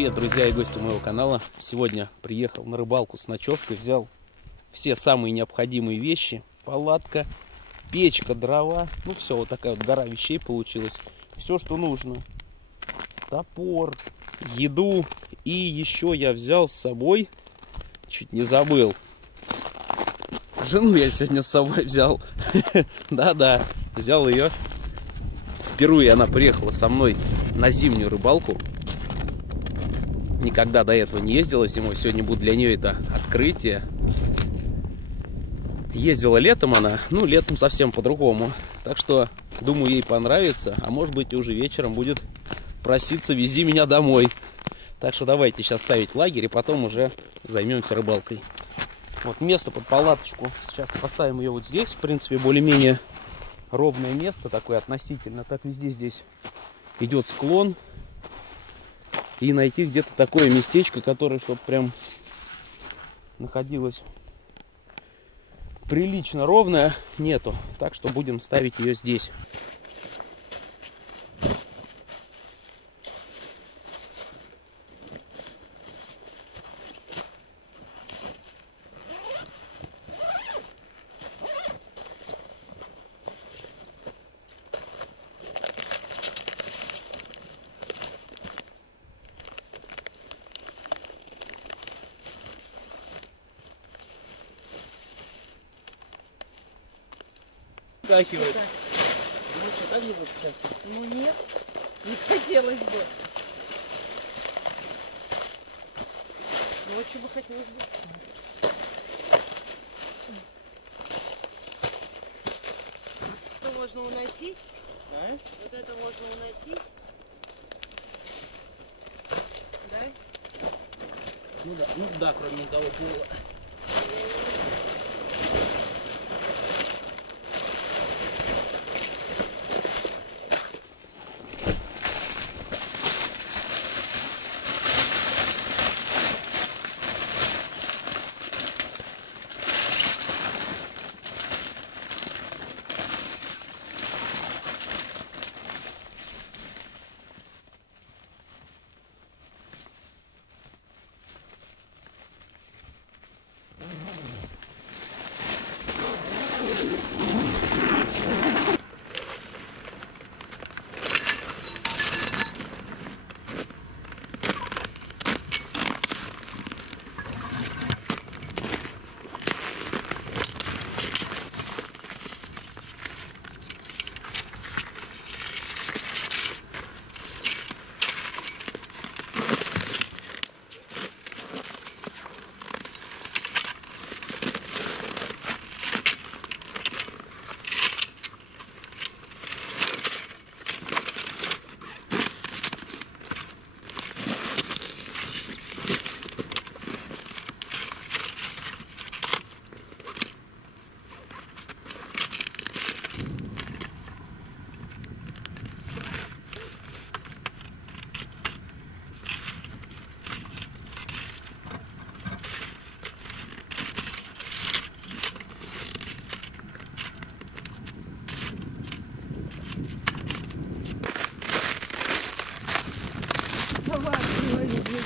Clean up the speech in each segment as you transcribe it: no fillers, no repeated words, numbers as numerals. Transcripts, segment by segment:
Привет, друзья и гости моего канала. Сегодня приехал на рыбалку с ночевкой, взял все самые необходимые вещи. Палатка, печка, дрова. Ну все, вот такая вот гора вещей получилась. Все, что нужно. Топор, еду. И еще я взял с собой, чуть не забыл, жену я сегодня с собой взял. Да-да, взял ее. Впервые она приехала со мной на зимнюю рыбалку. Никогда до этого не ездила зимой. Сегодня будет для нее это открытие. Ездила летом она, ну летом совсем по-другому. Так что, думаю, ей понравится. А может быть, уже вечером будет проситься: вези меня домой. Так что давайте сейчас ставить лагерь и потом уже займемся рыбалкой. Вот место под палаточку. Сейчас поставим ее вот здесь. В принципе, более-менее ровное место такое относительно. Так везде здесь идет склон. И найти где-то такое местечко, которое, чтобы прям находилось прилично ровное, нету. Так что будем ставить ее здесь. Скакивает. Думаешь, так же будет скакивать? Ну нет, не хотелось бы. Но очень бы хотелось бы. Что можно уносить? А? Вот это можно уносить. Да? Ну да, кроме того пола. Сова открыла везде.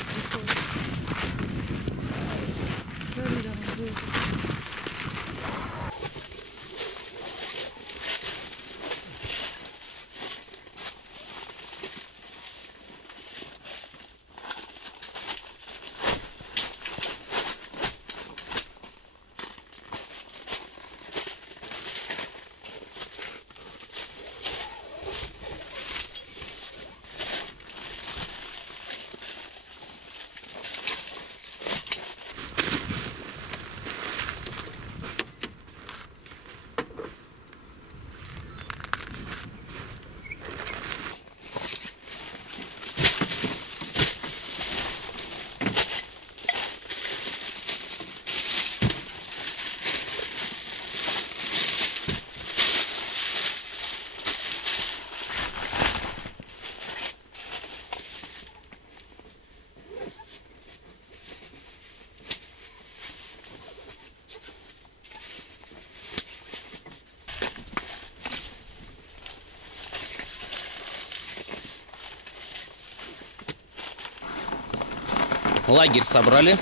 лагерь собрали.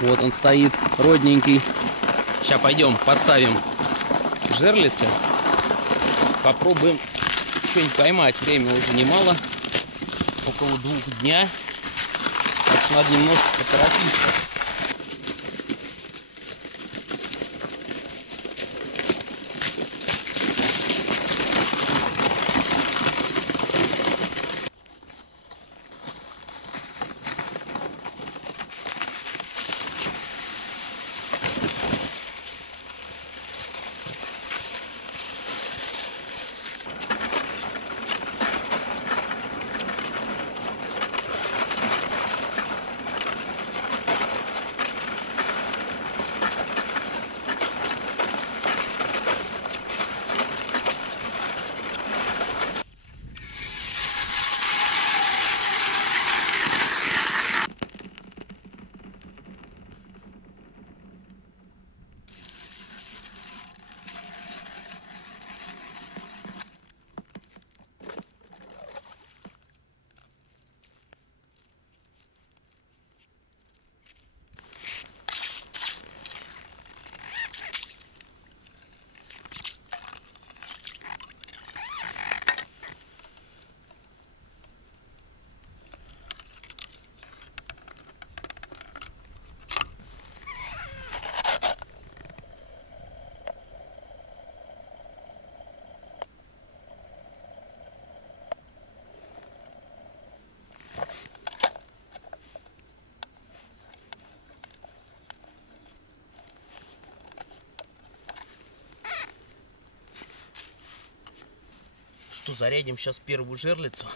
Вот он стоит, родненький. Сейчас пойдем, поставим жерлицы. Попробуем что-нибудь поймать. Время уже немало. Около 2 дня. Так что надо немножко поторопиться. Что, зарядим сейчас первую жерлицу.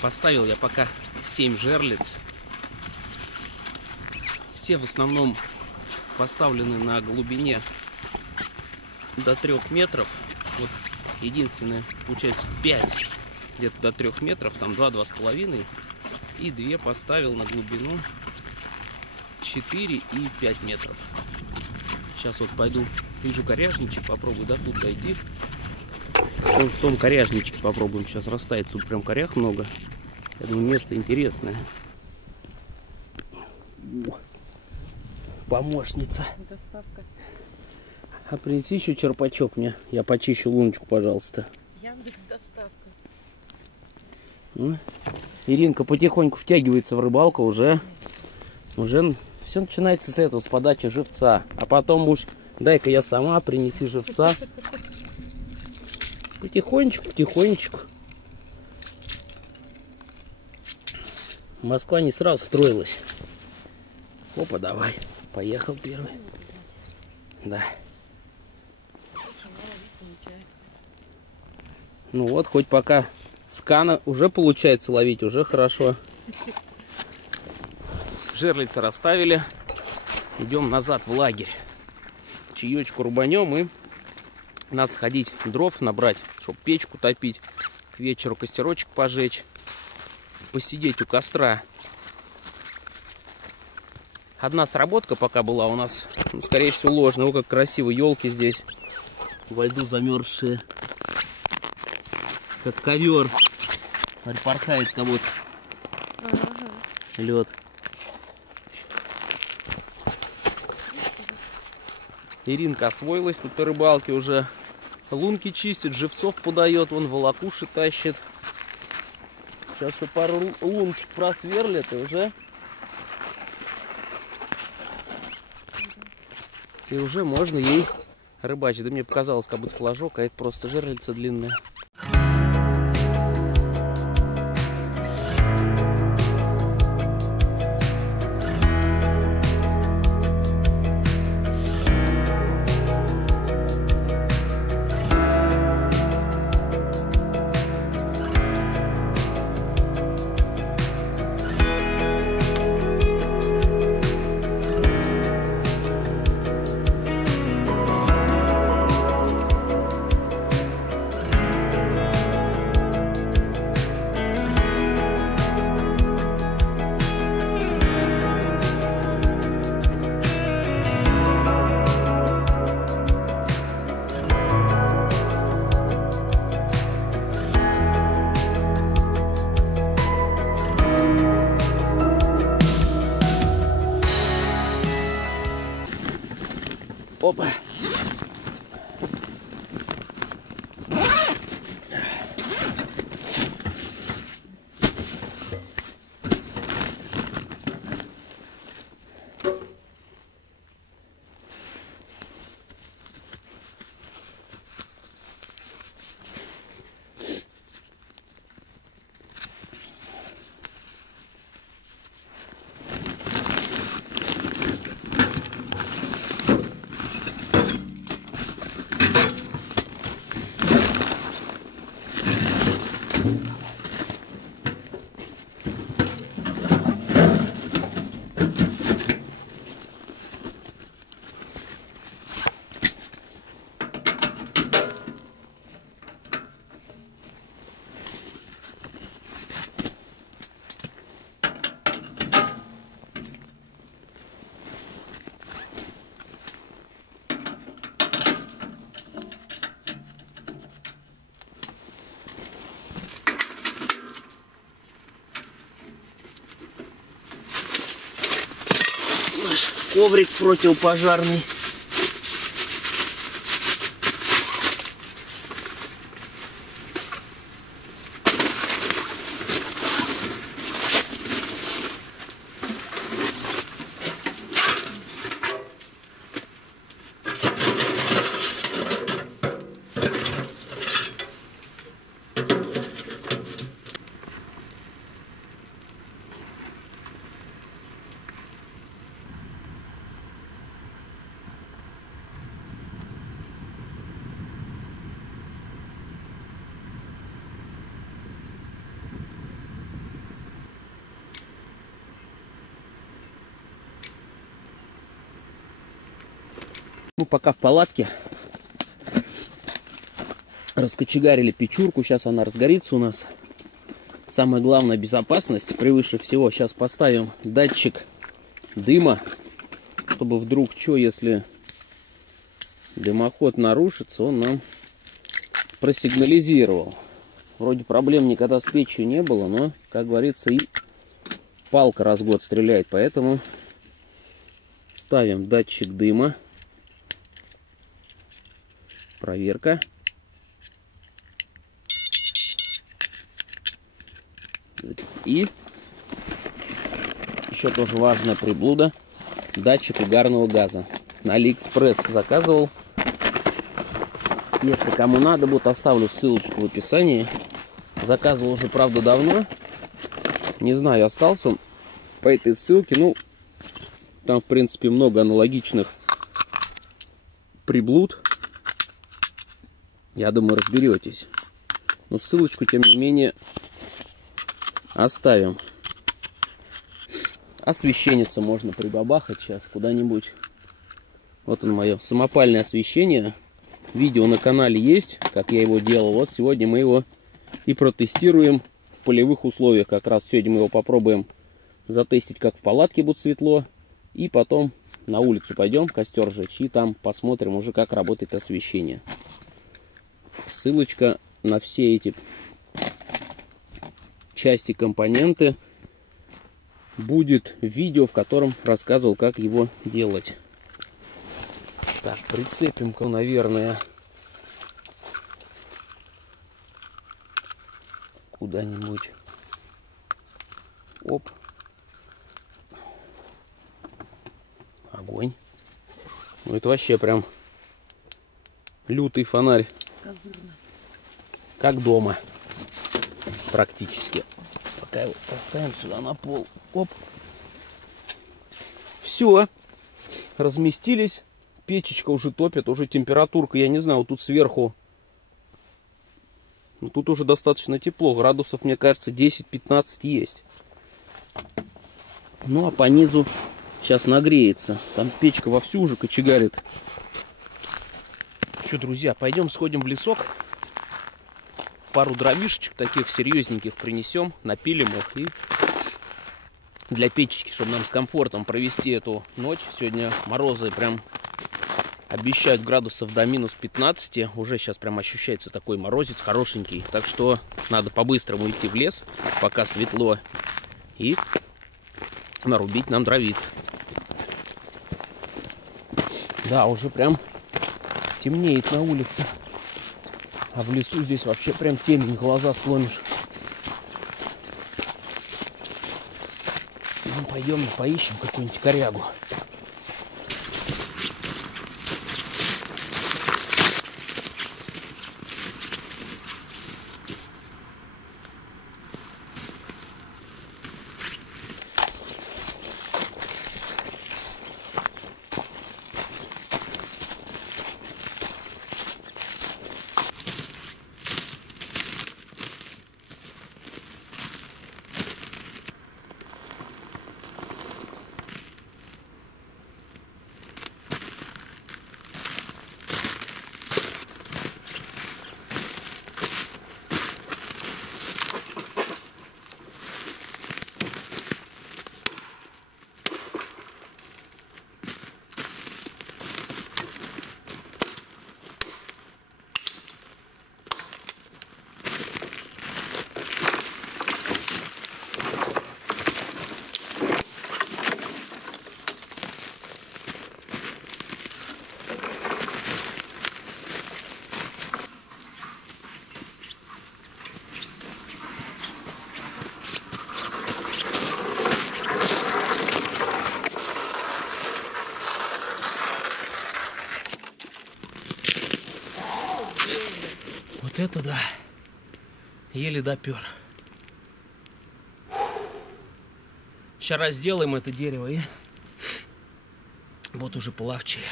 Поставил я пока 7 жерлиц. Все в основном поставлены на глубине до 3 метров. Вот единственное, получается 5 где-то до 3 метров, там 2-2,5. И 2 поставил на глубину 4 и 5 метров. Сейчас вот пойду, вижу коряжничек, попробую до тут дойти. В том коряжничке попробуем сейчас растает. Тут прям корях много. Я думаю, место интересное. Помощница. Доставка. А принеси еще черпачок мне. Я почищу луночку, пожалуйста. Яндекс доставка. Иринка потихоньку втягивается в рыбалку уже. Уже все начинается с этого, с подачи живца. А потом уж дай-ка я сама, принеси живца. Потихонечку, потихонечку. Москва не сразу строилась. Опа, давай. Поехал первый. Да. Ну вот, хоть пока скана уже получается ловить, уже хорошо. Жерлицы расставили. Идем назад в лагерь. Чаечку рубанем и надо сходить дров набрать, чтобы печку топить. К вечеру костерочек пожечь. Посидеть у костра. Одна сработка пока была у нас, ну, скорее всего, ложная. О, как красиво, елки здесь во льду замерзшие. Как ковер. Порхает кого-то. Лед. Иринка освоилась тут на рыбалке уже. Лунки чистит, живцов подает, вон волокуши тащит. Сейчас еще пару луночек просверлят и уже. И уже можно ей рыбачить. Да мне показалось, как будто флажок, а это просто жерлица длинная. Опа. Наш коврик противопожарный. Мы пока в палатке раскочегарили печурку. Сейчас она разгорится у нас. Самое главное — безопасность превыше всего. Сейчас поставим датчик дыма, чтобы вдруг что, если дымоход нарушится, он нам просигнализировал. Вроде проблем никогда с печью не было, но, как говорится, и палка раз в год стреляет. Поэтому ставим датчик дыма. Проверка. И еще тоже важная приблуда — датчик угарного газа. На Алиэкспресс заказывал. Если кому надо будет, оставлю ссылочку в описании. Заказывал уже, правда, давно. Не знаю, остался он по этой ссылке. Ну, там, в принципе, много аналогичных приблуд. Я думаю, разберетесь. Но ссылочку, тем не менее, оставим. Освещенница можно прибабахать сейчас куда-нибудь. Вот он, мое самопальное освещение. Видео на канале есть, как я его делал. Вот сегодня мы его и протестируем в полевых условиях. Как раз сегодня мы его попробуем затестить, как в палатке будет светло. И потом на улицу пойдем костер жечь. И там посмотрим уже, как работает освещение. Ссылочка на все эти части, компоненты будет в видео, в котором рассказывал, как его делать. Так, прицепим-ка, наверное, куда-нибудь. Оп. Огонь. Ну это вообще прям лютый фонарь. Козырно. Как дома. Практически. Пока его поставим сюда на пол. Оп. Все. Разместились. Печечка уже топит. Уже температурка, я не знаю, вот тут сверху. Ну, тут уже достаточно тепло. Градусов, мне кажется, 10-15 есть. Ну, а по низу сейчас нагреется. Там печка вовсю уже кочегарит. Что, друзья, пойдем сходим в лесок. Пару дровишечек таких серьезненьких принесем, напилим их и для печечки, чтобы нам с комфортом провести эту ночь. Сегодня морозы прям обещают градусов до минус 15. Уже сейчас прям ощущается такой морозец хорошенький. Так что надо по-быстрому идти в лес, пока светло, и нарубить нам дровиц. Да, уже прям темнеет на улице. А в лесу здесь вообще прям темень, глаза сломишь. Ну, пойдем поищем какую-нибудь корягу. Вот это да. Еле допер. Сейчас разделаем это дерево и вот уже половчее.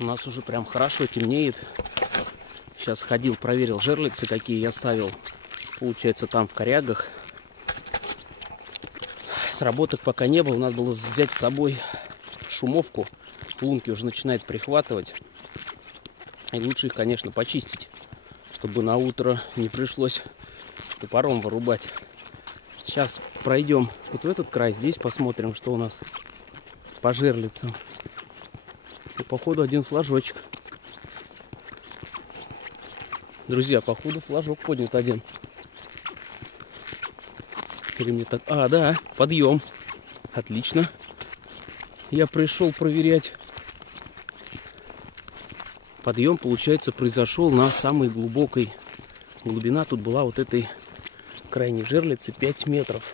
У нас уже прям хорошо темнеет. Сейчас ходил, проверил жерлицы, какие я ставил. Получается, там в корягах. Сработок пока не было. Надо было взять с собой шумовку. Лунки уже начинает прихватывать. И лучше их, конечно, почистить, чтобы на утро не пришлось топором вырубать. Сейчас пройдем вот в этот край. Здесь посмотрим, что у нас по жерлицам. И, походу, один флажочек. Друзья, походу, флажок поднят один. Или мне так... А, да, подъем. Отлично. Я пришел проверять. Подъем, получается, произошел на самой глубокой. Глубина тут была вот этой крайней жерлицы 5 метров.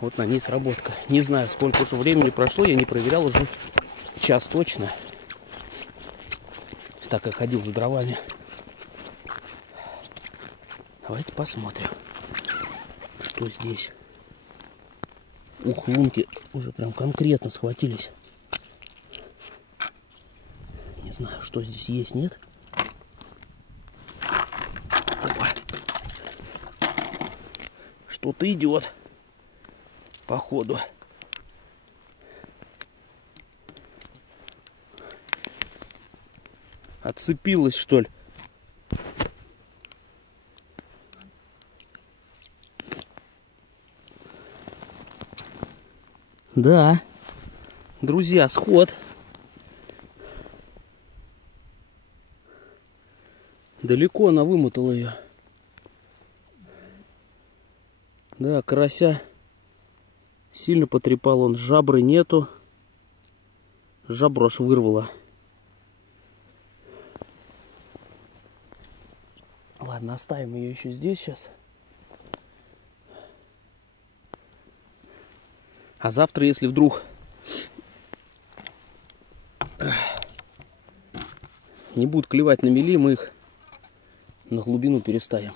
Вот на ней сработка. Не знаю, сколько уже времени прошло, я не проверял уже час точно. Так как ходил за дровами. Давайте посмотрим, что здесь. Ух, лунки уже прям конкретно схватились. Не знаю, что здесь есть, нет? Опа. Что-то идет. Походу. Отцепилась, что ли? Да, друзья, сход. Далеко она вымотала ее. Да, карася сильно потрепал он. Жабры нету. Жабру аж вырвало. Ладно, оставим ее еще здесь сейчас. А завтра, если вдруг не будут клевать на мели, мы их на глубину переставим.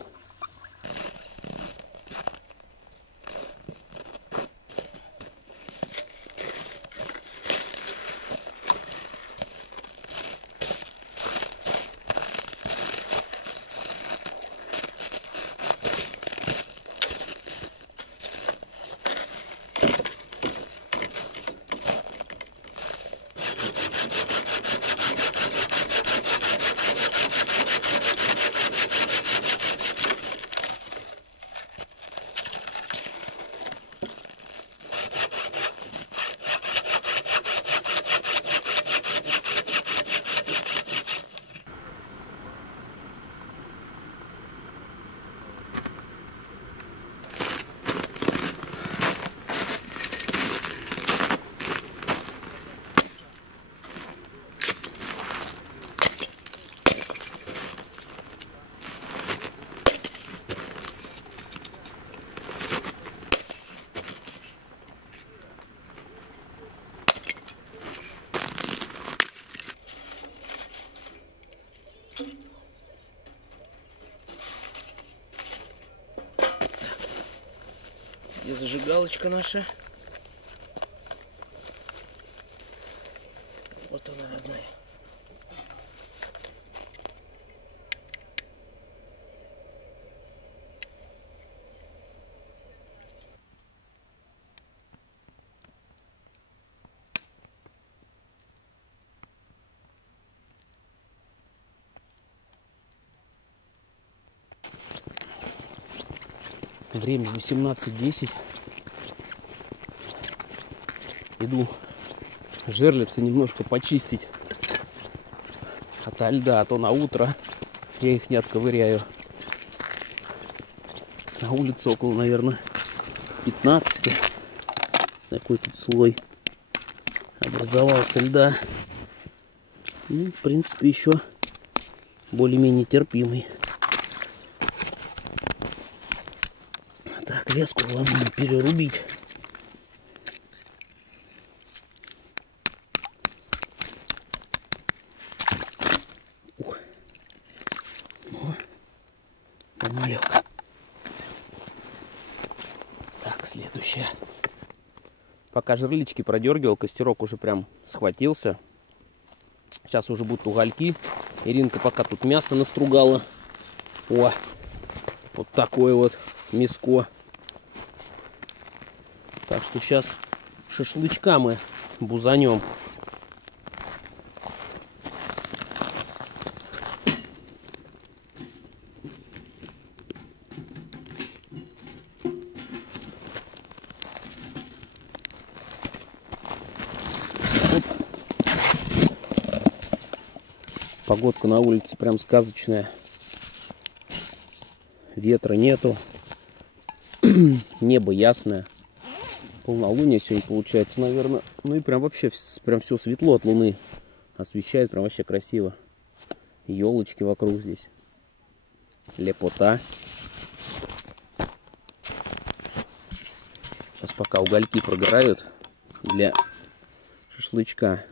Где зажигалочка наша? Вот она, родная. Время 18:10. Иду жерлицы немножко почистить ото льда, а то на утро я их не отковыряю. На улице около, наверное, 15. Такой тут слой образовался льда. И, в принципе, еще более-менее терпимый. Так, леску главное перерубить. Ух. О, нормалек. Так, следующее. Пока жерлички продергивал, костерок уже прям схватился. Сейчас уже будут угольки. Иринка пока тут мясо настругала. О, вот такое вот мяско. Так что сейчас шашлычка мы бузанем. Погодка на улице прям сказочная. Ветра нету. Небо ясное. Полнолуние сегодня получается, наверное. Ну и прям вообще прям все светло от луны освещает. Прям вообще красиво. Елочки вокруг здесь. Лепота. Сейчас пока угольки прогорают для шашлычка.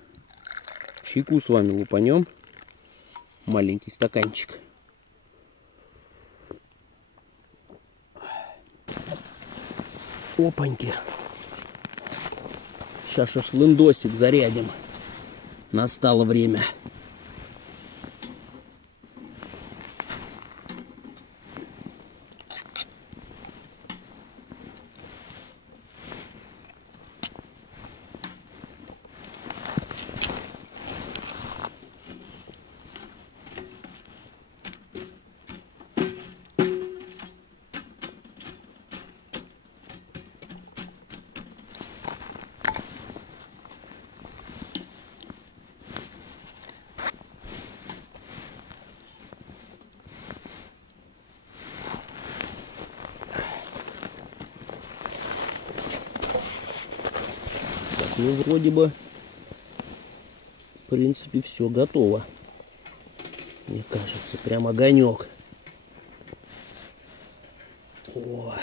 Чайку с вами лупанем. Маленький стаканчик. Опаньки. Сейчас шашлындосик зарядим. Настало время. Ну, вроде бы, в принципе, все готово. Мне кажется, прям огонек. О.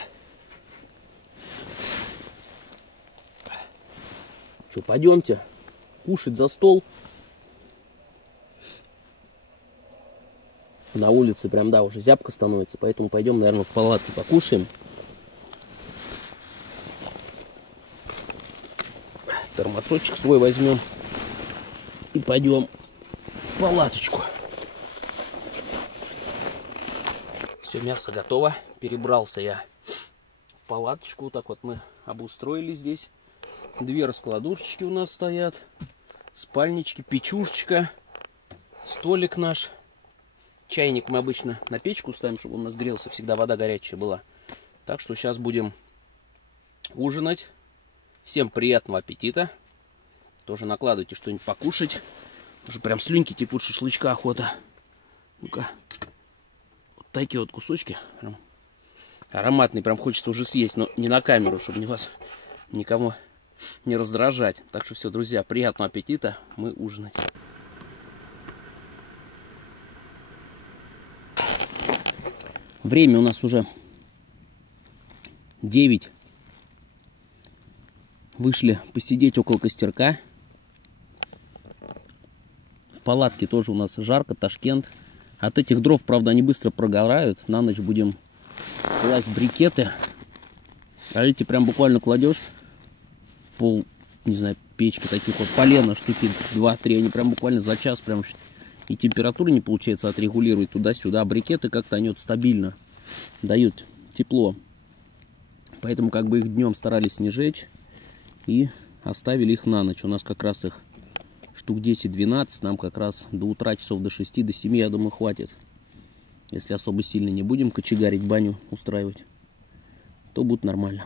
Что, пойдемте кушать за стол. На улице прям, да, уже зябко становится, поэтому пойдем, наверное, в палатке покушаем. Термосочек свой возьмем и пойдем в палаточку. Все, мясо готово. Перебрался я в палаточку. Вот так вот мы обустроили здесь. Две раскладушечки у нас стоят. Спальнички, печушечка, столик наш. Чайник мы обычно на печку ставим, чтобы он у нас грелся. Всегда вода горячая была. Так что сейчас будем ужинать. Всем приятного аппетита. Тоже накладывайте что-нибудь покушать. Уже прям слюнки текут, шашлычка охота. Ну-ка. Вот такие вот кусочки. Прям ароматные. Прям хочется уже съесть. Но не на камеру, чтобы вас никому не раздражать. Так что все, друзья, приятного аппетита. Мы ужинать. Время у нас уже 9. Вышли посидеть около костерка. В палатке тоже у нас жарко, Ташкент. От этих дров, правда, они быстро прогорают. На ночь будем класть брикеты. А эти прям буквально кладешь пол, не знаю, печки таких вот полена, штуки 2-3, они прям буквально за час прям и температуру не получается отрегулировать туда-сюда. А брикеты как-то они вот стабильно дают тепло. Поэтому как бы их днем старались не жечь и оставили их на ночь. У нас как раз их штук 10-12, нам как раз до утра часов до 6, до 7, я думаю, хватит. Если особо сильно не будем кочегарить, баню устраивать, то будет нормально.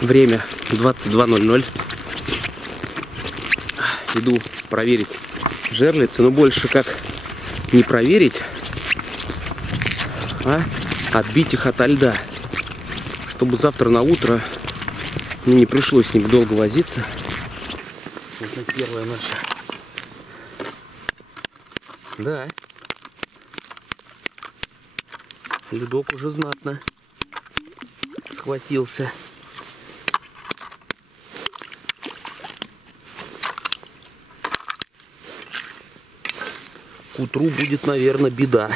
Время 22:00. Иду проверить жерлицы, но больше как не проверить, а отбить их ото льда, чтобы завтра на утро мне не пришлось с ним долго возиться. Вот первая наша. Да. Ледок уже знатно схватился. К утру будет, наверное, беда.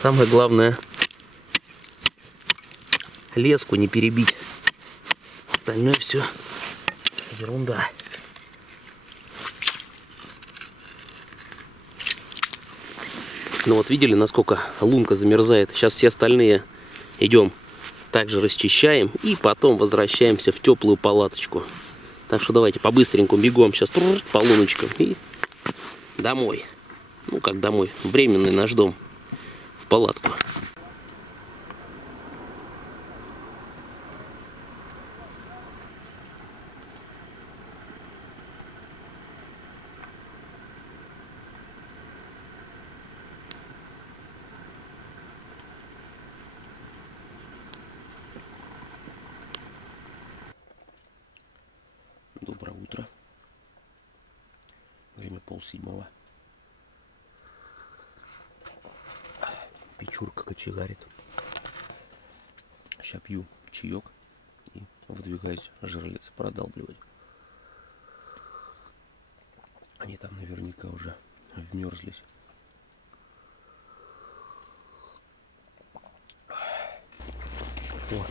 Самое главное, леску не перебить. Остальное все ерунда. Ну вот видели, насколько лунка замерзает. Сейчас все остальные идем также расчищаем и потом возвращаемся в теплую палаточку. Так что давайте по-быстренькому бегом сейчас по луночкам и домой. Ну как домой, временный наш дом, в палатку. Доброе утро. Время 6:30. Печурка кочегарит. Сейчас пью чаек и выдвигаюсь жерлицы продалбливать. Они там наверняка уже вмерзлись. О,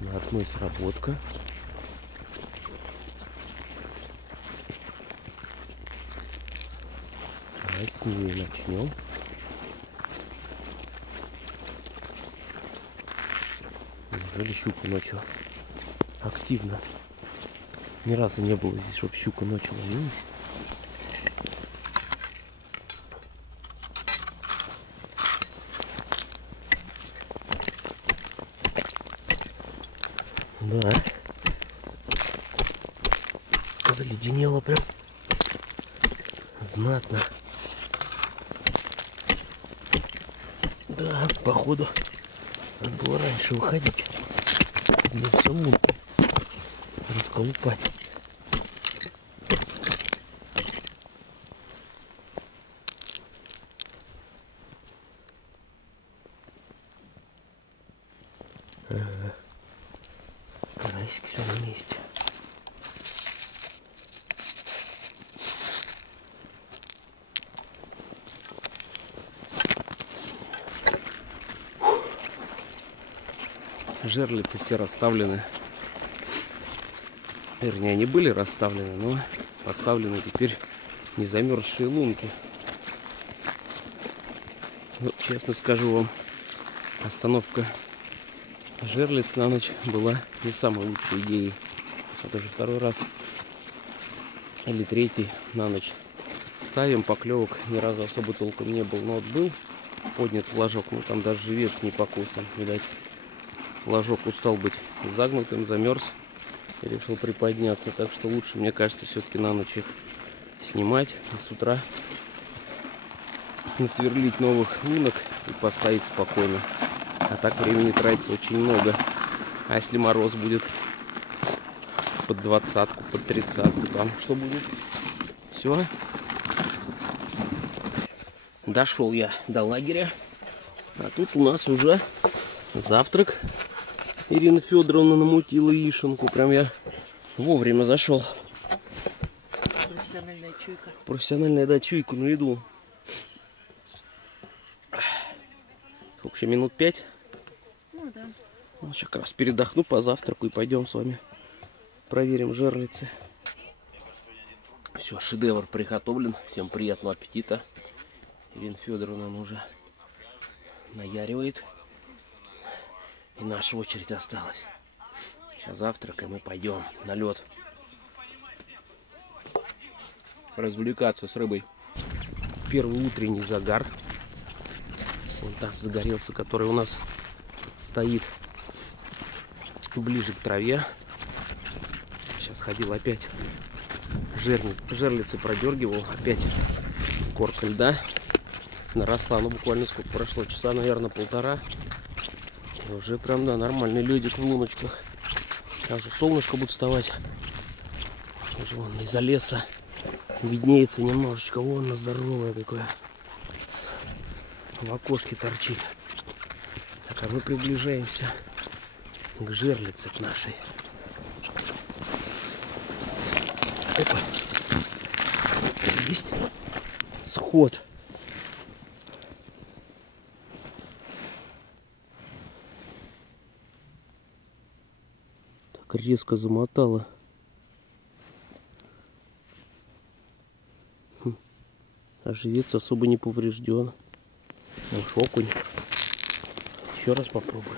на одной сработка. Давайте с нее начнем. Неужели щука ночью активно? Ни разу не было здесь, чтобы щука ночью ловилась. Да. Заледенело прям знатно. Да, походу надо было раньше выходить. Мне в лунку расколупать. Ага. Карасик все на месте. Жерлицы все расставлены. Вернее, они были расставлены, но поставлены теперь не замерзшие лунки. Ну, честно скажу вам, остановка жерлиц на ночь была не самой лучшей идеей. Это уже второй раз или третий на ночь ставим. Поклевок ни разу особо толком не было. Но вот был поднят флажок, ну там даже живец не покосан. Видать, флажок устал быть загнутым, замерз и решил приподняться. Так что лучше, мне кажется, все-таки на ночь их снимать, и с утра насверлить новых лунок и поставить спокойно. А так времени тратится очень много. А если мороз будет под 20-ку, под 30-ку, там что будет? Все. Дошел я до лагеря. А тут у нас уже завтрак. Ирина Федоровна намутила яишенку. Прям я вовремя зашел. Профессиональная чуйка. Профессиональная, да, чуйку на еду. Сколько еще, минут 5? Ну да. Ну, сейчас как раз передохну, позавтраку и пойдем с вами проверим жерлицы. Все, шедевр приготовлен. Всем приятного аппетита. Ирина Федоровна уже наяривает. И наша очередь осталась. Сейчас завтракаем и пойдем на лед. Развлекаться с рыбой. Первый утренний загар. Вон там загорелся, который у нас стоит ближе к траве. Сейчас ходил опять. Жерлицы продергивал. Опять корка льда наросла. Ну буквально сколько прошло? Часа, наверное, полтора. И уже прям, да, нормальный ледик в луночках. Сейчас уже солнышко будет вставать. Уже вон из-за леса виднеется немножечко. Вон на здоровое какое. В окошке торчит. Так, а мы приближаемся к жерлице к нашей. Опа. Есть сход. Так резко замотало. А живец особо не поврежден. Уж окунь. Еще раз попробую.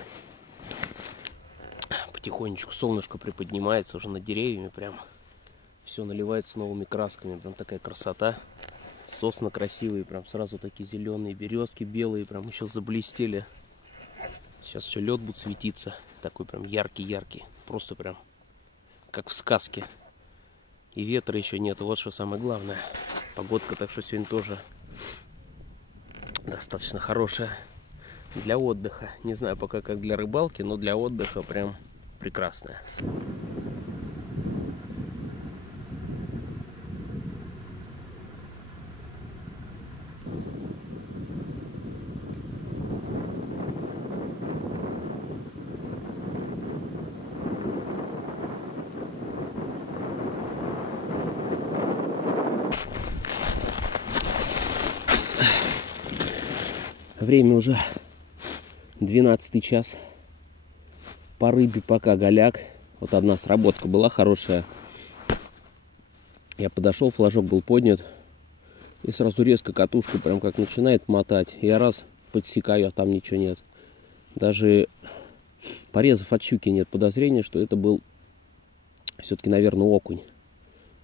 Потихонечку солнышко приподнимается уже над деревьями. Прям все наливается новыми красками. Прям такая красота. Сосны красивые. Прям сразу такие зеленые. Березки белые. Прям еще заблестели. Сейчас еще лед будет светиться. Такой прям яркий-яркий. Просто прям как в сказке. И ветра еще нет. Вот что самое главное. Погодка так что сегодня тоже достаточно хорошая для отдыха. Не знаю пока как для рыбалки, но для отдыха прям прекрасная. Время уже 12 час. По рыбе пока голяк. Вот одна сработка была хорошая. Я подошел, флажок был поднят. И сразу резко катушку прям как начинает мотать. Я раз подсекаю, а там ничего нет. Даже порезов от щуки нет. Подозрения, что это был все-таки, наверное, окунь.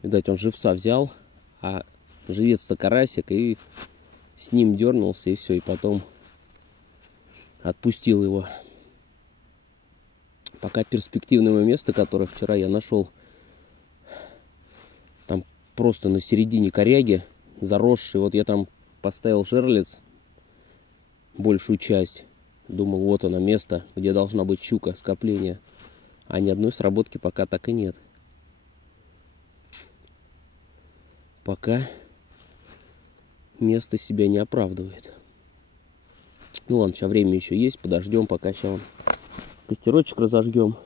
Видать, он живца взял, а живец-то карасик, и с ним дернулся, и все, и потом отпустил его. Пока перспективное место, которое вчера я нашел, там просто на середине коряги, заросший. Вот я там поставил жерлиц, большую часть. Думал, вот оно место, где должна быть щука, скопление. А ни одной сработки пока так и нет. Пока место себя не оправдывает. Ну ладно, сейчас время еще есть, подождем, пока сейчас вон костерочек разожгем.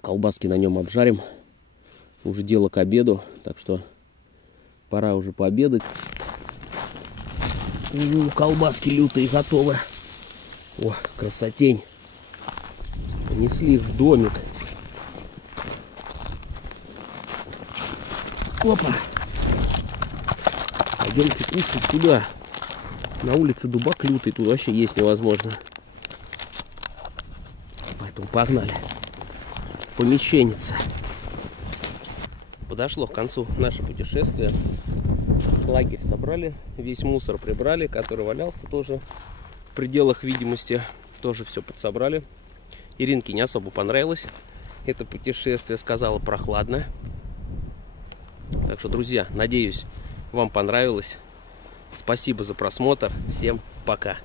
Колбаски на нем обжарим. Уже дело к обеду, так что пора уже пообедать. Колбаски лютые готовы. О, красотень. Понесли их в домик. Опа. Пойдемте кушать туда. На улице дубак лютый, тут вообще есть невозможно. Поэтому погнали. Помещенница. Подошло к концу наше путешествие. Лагерь собрали, весь мусор прибрали, который валялся тоже в пределах видимости. Тоже все подсобрали. Иринке не особо понравилось это путешествие, сказала, прохладно. Так что, друзья, надеюсь, вам понравилось. Спасибо за просмотр. Всем пока.